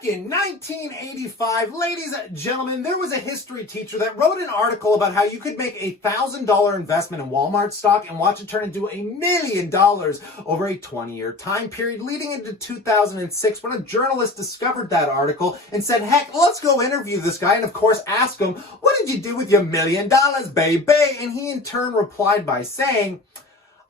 Back in 1985, ladies and gentlemen, there was a history teacher that wrote an article about how you could make a $1,000 investment in Walmart stock and watch it turn into $1 million over a 20-year time period, leading into 2006 when a journalist discovered that article and said, heck, let's go interview this guy and, of course, ask him, what did you do with your $1 million, baby? And he in turn replied by saying,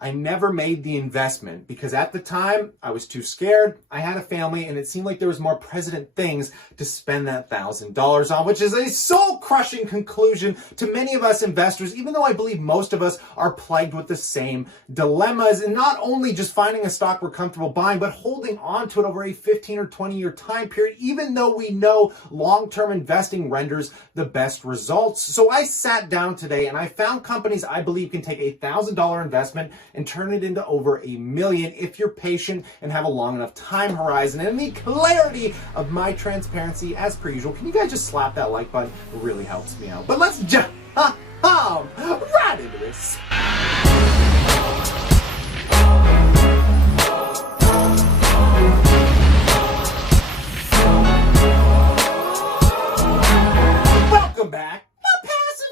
I never made the investment because at the time I was too scared, I had a family, and it seemed like there was more present things to spend that $1,000 on, which is a soul-crushing conclusion to many of us investors, even though I believe most of us are plagued with the same dilemmas, and not only just finding a stock we're comfortable buying, but holding on to it over a 15 or 20-year time period, even though we know long-term investing renders the best results. So I sat down today and I found companies I believe can take a $1,000 investment and turn it into over $1 million if you're patient and have a long enough time horizon. And in the clarity of my transparency, as per usual, can you guys just slap that like button? It really helps me out. But let's jump right into this. Welcome back.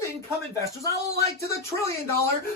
Income investors, I like to the $1 trillion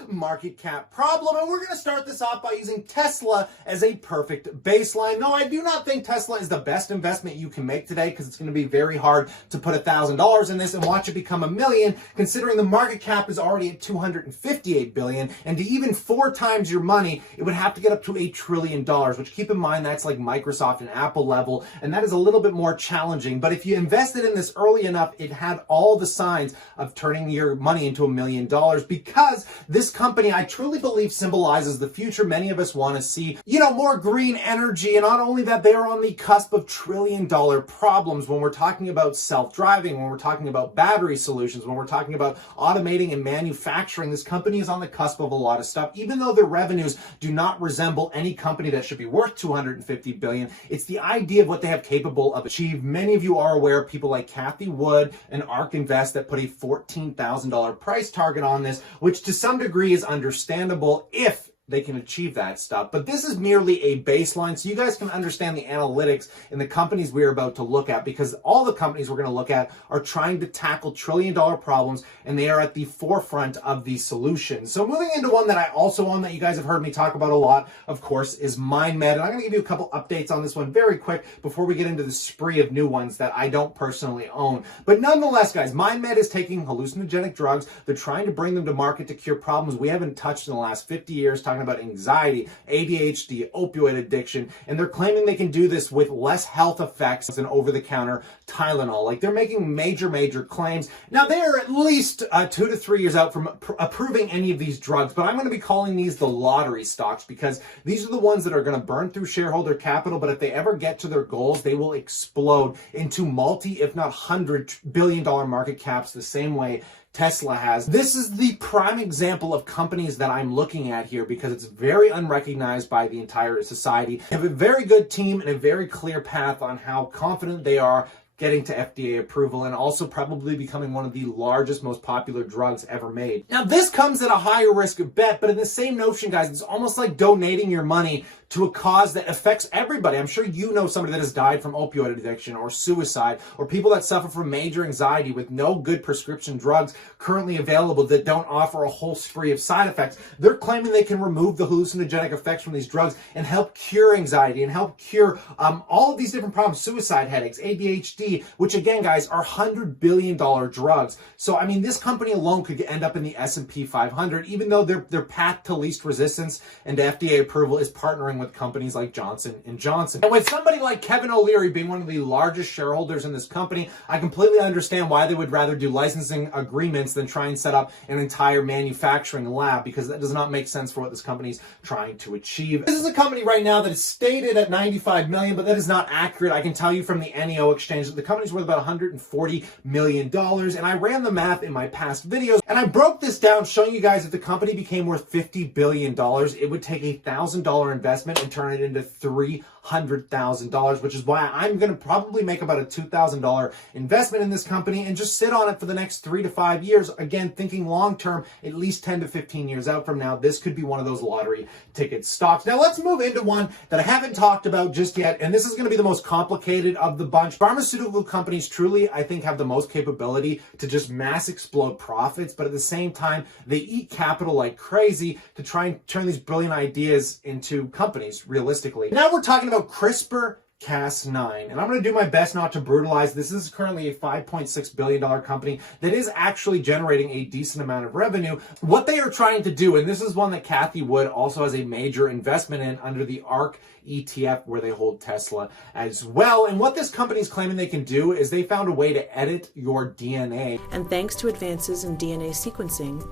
market cap problem, and we're going to start this off by using Tesla as a perfect baseline. No, I do not think Tesla is the best investment you can make today because it's going to be very hard to put $1,000 in this and watch it become $1 million, considering the market cap is already at $258 billion, and to even 4 times your money, it would have to get up to $1 trillion, which keep in mind that's like Microsoft and Apple level, and that is a little bit more challenging. But if you invested in this early enough, it had all the signs of turning your money into $1 million, because this company, I truly believe, symbolizes the future many of us want to see. You know, more green energy, and not only that, they are on the cusp of $1 trillion problems when we're talking about self-driving, when we're talking about battery solutions, when we're talking about automating and manufacturing. This company is on the cusp of a lot of stuff. Even though their revenues do not resemble any company that should be worth $250 billion, it's the idea of what they have capable of achieve. Many of you are aware of people like Cathie Wood and ARK Invest that put a $14,000 price target on this, which to some degree is understandable if they can achieve that stuff. But this is merely a baseline so you guys can understand the analytics in the companies we're about to look at, because all the companies we're going to look at are trying to tackle $1 trillion problems, and they are at the forefront of the solutions. So moving into one that I also own that you guys have heard me talk about a lot, of course, is Mindmed. And I'm going to give you a couple updates on this one very quick before we get into the spree of new ones that I don't personally own. But nonetheless, guys, Mindmed is taking hallucinogenic drugs. They're trying to bring them to market to cure problems we haven't touched in the last 50 years, talking about anxiety, ADHD, opioid addiction, and they're claiming they can do this with less health effects than over-the-counter Tylenol. Like, they're making major claims. Now, they are at least 2 to 3 years out from approving any of these drugs, but I'm going to be calling these the lottery stocks, because these are the ones that are going to burn through shareholder capital, but if they ever get to their goals, they will explode into multi, if not $100 billion market caps the same way Tesla has. This is the prime example of companies that I'm looking at here, because it's very unrecognized by the entire society. They have a very good team and a very clear path on how confident they are getting to FDA approval, and also probably becoming one of the largest, most popular drugs ever made. Now, this comes at a higher risk bet, but in the same notion, guys, it's almost like donating your money to a cause that affects everybody. I'm sure you know somebody that has died from opioid addiction or suicide, or people that suffer from major anxiety with no good prescription drugs currently available that don't offer a whole spree of side effects. They're claiming they can remove the hallucinogenic effects from these drugs and help cure anxiety and help cure all of these different problems, suicide, headaches, ADHD, which again, guys, are $100 billion drugs. So, I mean, this company alone could end up in the S&P 500, even though their path to least resistance and FDA approval is partnering with companies like Johnson & Johnson. And with somebody like Kevin O'Leary being one of the largest shareholders in this company, I completely understand why they would rather do licensing agreements than try and set up an entire manufacturing lab, because that does not make sense for what this company's trying to achieve. This is a company right now that is stated at $95 million, but that is not accurate. I can tell you from the NEO exchange that the company's worth about $140 million, and I ran the math in my past videos, and I broke this down showing you guys if the company became worth $50 billion, it would take a $1,000 investment investment and turn it into $300,000, which is why I'm going to probably make about a $2,000 investment in this company and just sit on it for the next 3 to 5 years. Again, thinking long-term, at least 10 to 15 years out from now, this could be one of those lottery ticket stocks. Now let's move into one that I haven't talked about just yet, and this is going to be the most complicated of the bunch. Pharmaceutical companies truly, I think, have the most capability to just mass explode profits, but at the same time, they eat capital like crazy to try and turn these brilliant ideas into companies, realistically. Now we're talking about CRISPR Cas9, and I'm going to do my best not to brutalize. This is currently a $5.6 billion company that is actually generating a decent amount of revenue. What they are trying to do, and this is one that Kathy Wood also has a major investment in under the ARK ETF, where they hold Tesla as well. And what this company is claiming they can do is they found a way to edit your DNA. And thanks to advances in DNA sequencing,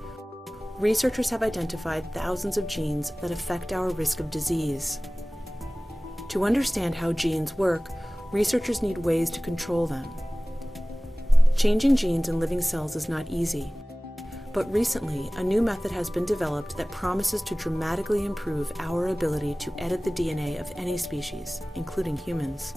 researchers have identified thousands of genes that affect our risk of disease. To understand how genes work, researchers need ways to control them. Changing genes in living cells is not easy, but recently a new method has been developed that promises to dramatically improve our ability to edit the DNA of any species, including humans,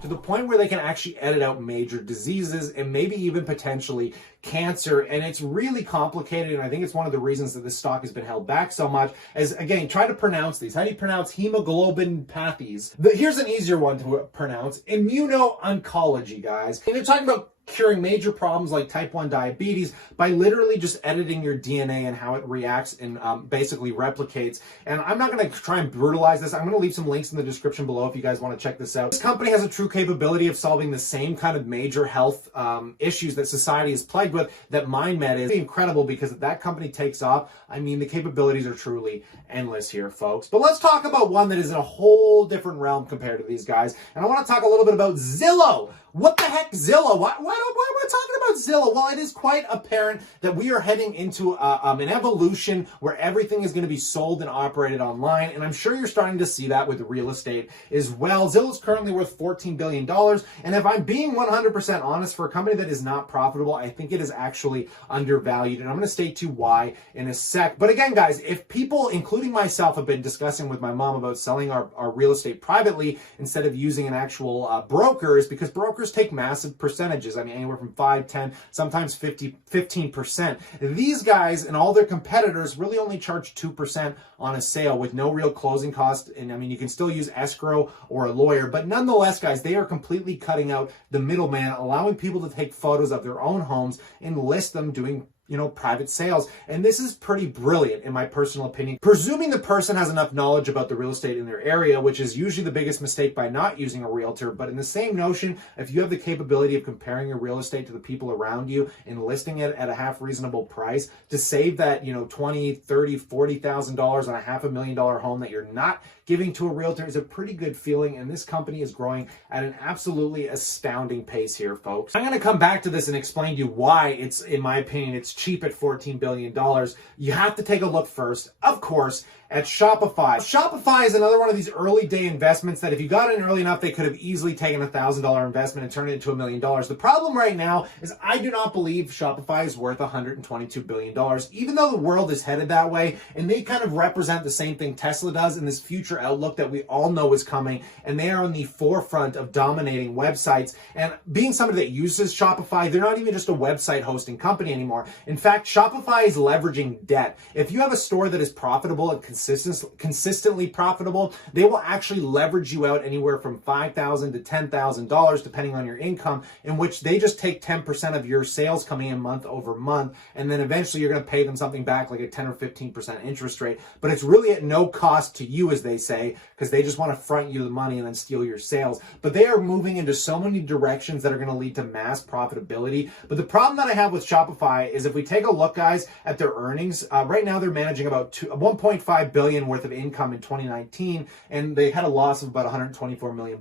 to the point where they can actually edit out major diseases and maybe even potentially cancer. And it's really complicated, and I think it's one of the reasons that this stock has been held back so much. As again, try to pronounce these. How do you pronounce hemoglobinopathies? Here's an easier one to pronounce: immuno-oncology, guys. And they're talking about curing major problems like type 1 diabetes by literally just editing your DNA and how it reacts and basically replicates. And I'm not going to try and brutalize this. I'm going to leave some links in the description below if you guys want to check this out. This company has a true capability of solving the same kind of major health issues that society is plagued with that Mindmed is. It's incredible, because if that company takes off, I mean, the capabilities are truly endless here, folks. But let's talk about one that is in a whole different realm compared to these guys. And I want to talk a little bit about Zillow. What the heck, Zillow? Why am I talking about Zillow? Well, it is quite apparent that we are heading into an evolution where everything is going to be sold and operated online, and I'm sure you're starting to see that with real estate as well. Zillow is currently worth $14 billion, and if I'm being 100% honest, for a company that is not profitable, I think it is actually undervalued, and I'm going to state to you why in a sec. But again, guys, if people, including myself, have been discussing with my mom about selling our real estate privately instead of using an actual broker, is because brokers take massive percentages. I mean, anywhere from 5, 10, sometimes 15%. These guys and all their competitors really only charge 2% on a sale with no real closing cost. And I mean, you can still use escrow or a lawyer, but nonetheless, guys, they are completely cutting out the middleman, allowing people to take photos of their own homes and list them doing private sales. And this is pretty brilliant, in my personal opinion. Presuming the person has enough knowledge about the real estate in their area, which is usually the biggest mistake by not using a realtor. But in the same notion, if you have the capability of comparing your real estate to the people around you and listing it at a half reasonable price to save that, $20,000, $30,000, $40,000 on a $500,000 home that you're not giving to a realtor, is a pretty good feeling. And this company is growing at an absolutely astounding pace here, folks. I'm going to come back to this and explain to you why it's, in my opinion, it's cheap at $14 billion. You have to take a look first, of course, at Shopify. Shopify is another one of these early day investments that if you got in early enough, they could have easily taken a $1,000 investment and turned it into $1 million. The problem right now is I do not believe Shopify is worth $122 billion, even though the world is headed that way. And they kind of represent the same thing Tesla does in this future outlook that we all know is coming. And they are on the forefront of dominating websites. And being somebody that uses Shopify, they're not even just a website hosting company anymore. In fact, Shopify is leveraging debt. If you have a store that is profitable and consistently profitable, they will actually leverage you out anywhere from $5,000 to $10,000 depending on your income, in which they just take 10% of your sales coming in month over month, and then eventually you're going to pay them something back like a 10 or 15% interest rate. But it's really at no cost to you, as they say, because they just want to front you the money and then steal your sales. But they are moving into so many directions that are going to lead to mass profitability. But the problem that I have with Shopify is, if we take a look, guys, at their earnings, right now they're managing about $1.5 billion worth of income in 2019, and they had a loss of about $124 million.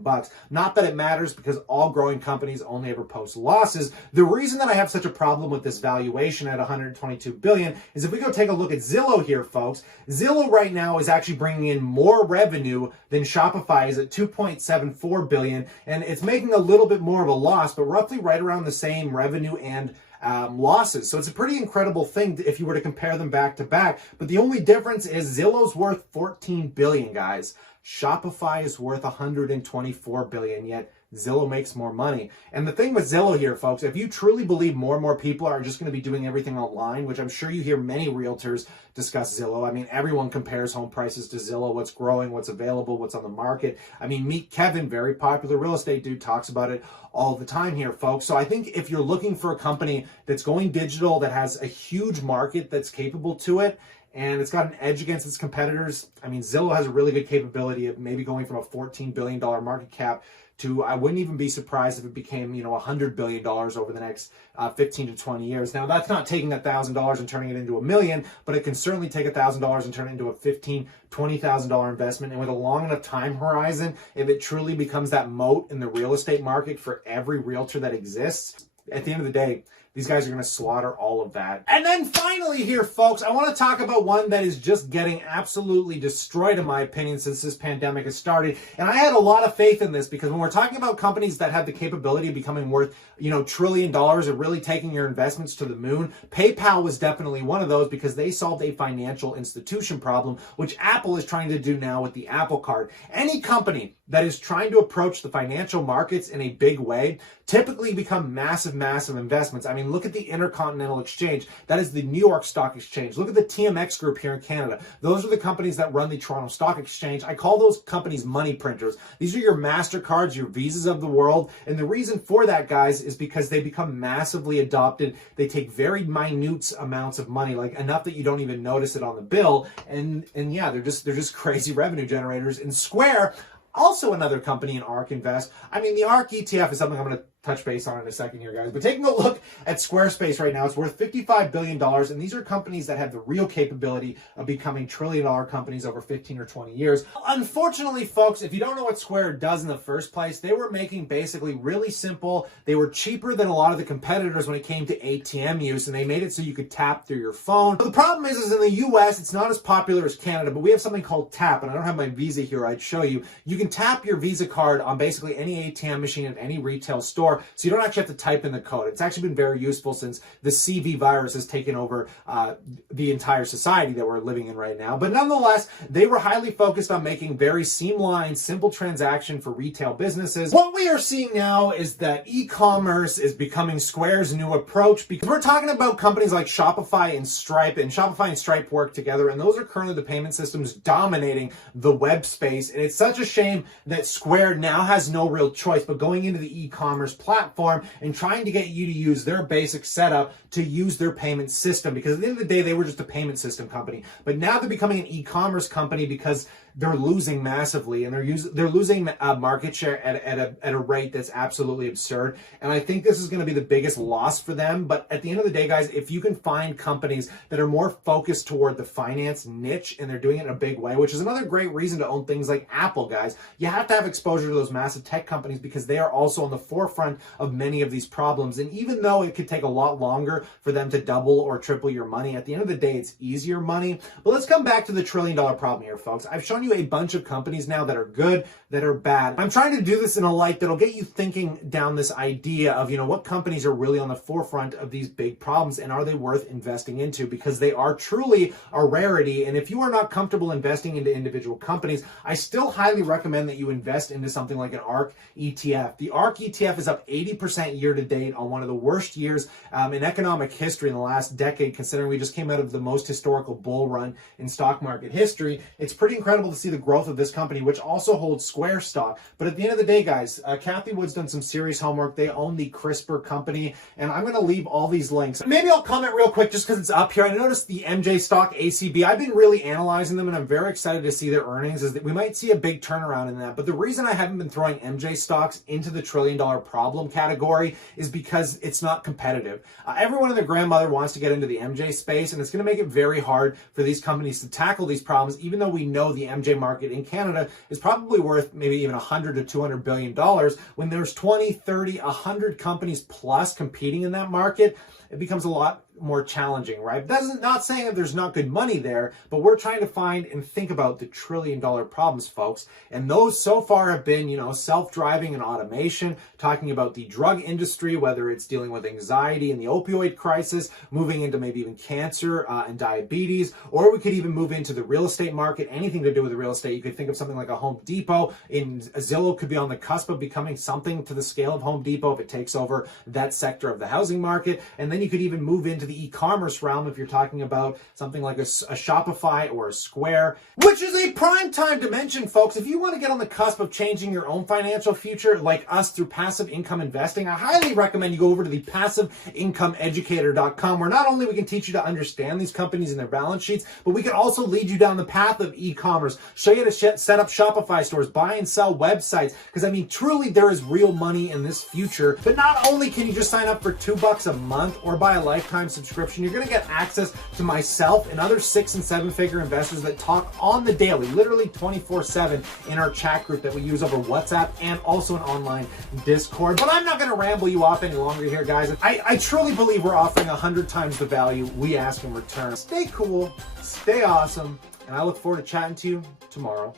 Not that it matters, because all growing companies only ever post losses. The reason that I have such a problem with this valuation at $122 billion is, if we go take a look at Zillow here, folks, Zillow right now is actually bringing in more revenue than Shopify is at $2.74 billion, and it's making a little bit more of a loss, but roughly right around the same revenue and losses. So it's a pretty incredible thing if you were to compare them back to back. But the only difference is Zillow's worth 14 billion, guys. Shopify is worth 124 billion, yet Zillow makes more money. And the thing with Zillow here, folks, if you truly believe more and more people are just going to be doing everything online, which I'm sure you hear many realtors discuss Zillow. I mean, everyone compares home prices to Zillow, what's growing, what's available, what's on the market. I mean, meet Kevin, very popular real estate dude, talks about it all the time here, folks. So I think if you're looking for a company that's going digital, that has a huge market that's capable to it, and it's got an edge against its competitors. I mean, Zillow has a really good capability of maybe going from a $14 billion market cap to, I wouldn't even be surprised if it became, $100 billion over the next 15 to 20 years. Now, that's not taking $1,000 and turning it into $1 million, but it can certainly take $1,000 and turn it into a $15,000, $20,000 investment. And with a long enough time horizon, if it truly becomes that moat in the real estate market for every realtor that exists, at the end of the day, these guys are going to slaughter all of that. And then finally here, folks, I want to talk about one that is just getting absolutely destroyed, in my opinion, since this pandemic has started. And I had a lot of faith in this, because when we're talking about companies that have the capability of becoming worth, $1 trillion and really taking your investments to the moon, PayPal was definitely one of those, because they solved a financial institution problem, which Apple is trying to do now with the Apple Card. Any company that is trying to approach the financial markets in a big way typically become massive, massive investments. I mean, look at the Intercontinental Exchange. That is the New York Stock Exchange. Look at the TMX Group here in Canada. Those are the companies that run the Toronto Stock Exchange. I call those companies money printers. These are your MasterCards, your Visas of the world. And the reason for that, guys, is because they become massively adopted. They take very minute amounts of money, like enough that you don't even notice it on the bill. And yeah, they're just crazy revenue generators. And Square, also another company in ARK Invest. I mean, the ARK ETF is something I'm going to touch base on in a second here, guys. But taking a look at Squarespace right now, it's worth $55 billion. And these are companies that have the real capability of becoming trillion-dollar companies over 15 or 20 years. Unfortunately, folks, if you don't know what Square does in the first place, they were making basically really simple. They were cheaper than a lot of the competitors when it came to ATM use, and they made it so you could tap through your phone. But the problem is in the US, it's not as popular as Canada, but we have something called Tap, and I don't have my Visa here. I'd show you. You can tap your Visa card on basically any ATM machine at any retail store, so you don't actually have to type in the code. It's actually been very useful since the CV virus has taken over the entire society that we're living in right now. But nonetheless, they were highly focused on making very streamlined, simple transaction for retail businesses. What we are seeing now is that e-commerce is becoming Square's new approach, because we're talking about companies like Shopify and Stripe, and Shopify and Stripe work together, and those are currently the payment systems dominating the web space. And it's such a shame that Square now has no real choice but going into the e-commerce platform and trying to get you to use their basic setup to use their payment system, because at the end of the day, they were just a payment system company. But now they're becoming an e-commerce company because they're losing massively, and they're losing market share at a rate that's absolutely absurd. And I think this is going to be the biggest loss for them. But at the end of the day, guys, if you can find companies that are more focused toward the finance niche and they're doing it in a big way, which is another great reason to own things like Apple, guys, you have to have exposure to those massive tech companies, because they are also on the forefront of many of these problems. And even though it could take a lot longer for them to double or triple your money, at the end of the day, it's easier money. But let's come back to the trillion-dollar problem here, folks. I've shown you a bunch of companies now that are good, that are bad. I'm trying to do this in a light that'll get you thinking down this idea of, what companies are really on the forefront of these big problems, and are they worth investing into, because they are truly a rarity. And if you are not comfortable investing into individual companies, I still highly recommend that you invest into something like an ARK ETF. The ARK ETF is up 80% year to date on one of the worst years in economic history in the last decade, considering we just came out of the most historical bull run in stock market history. It's pretty incredible to see the growth of this company, which also holds Square stock. But at the end of the day, guys, Kathy Wood's done some serious homework. They own the Crispr company, and I'm going to leave all these links. Maybe I'll comment real quick just because it's up here. I noticed the MJ stock, ACB. I've been really analyzing them, and I'm very excited to see their earnings, is that we might see a big turnaround in that. But the reason I haven't been throwing MJ stocks into the trillion-dollar problem category is because it's not competitive. Everyone and their grandmother wants to get into the MJ space, and it's going to make it very hard for these companies to tackle these problems, even though we know the MJ market in Canada is probably worth maybe even $100 to $200 billion. When there's 20, 30, 100 companies plus competing in that market, it becomes a lot more challenging, right? Not saying that there's not good money there, but we're trying to find and think about the trillion-dollar problems, folks. And those so far have been, self-driving and automation, talking about the drug industry, whether it's dealing with anxiety and the opioid crisis, moving into maybe even cancer and diabetes, or we could even move into the real estate market, anything to do with the real estate. You could think of something like a Home Depot. Zillow could be on the cusp of becoming something to the scale of Home Depot if it takes over that sector of the housing market. And then you could even move into the e-commerce realm if you're talking about something like a Shopify or a Square, which is a prime time to mention, folks. If you want to get on the cusp of changing your own financial future like us through passive income investing, I highly recommend you go over to the passiveincomeeducator.com, where not only we can teach you to understand these companies and their balance sheets, but we can also lead you down the path of e-commerce, show you to set up Shopify stores, buy and sell websites, because truly there is real money in this future. But not only can you just sign up for $2 a month or buy a lifetime subscription, you're going to get access to myself and other 6- and 7-figure investors that talk on the daily, literally 24/7 in our chat group that we use over WhatsApp and also an online Discord. But I'm not going to ramble you off any longer here, guys. I truly believe we're offering 100 times the value we ask in return. Stay cool, stay awesome, and I look forward to chatting to you tomorrow.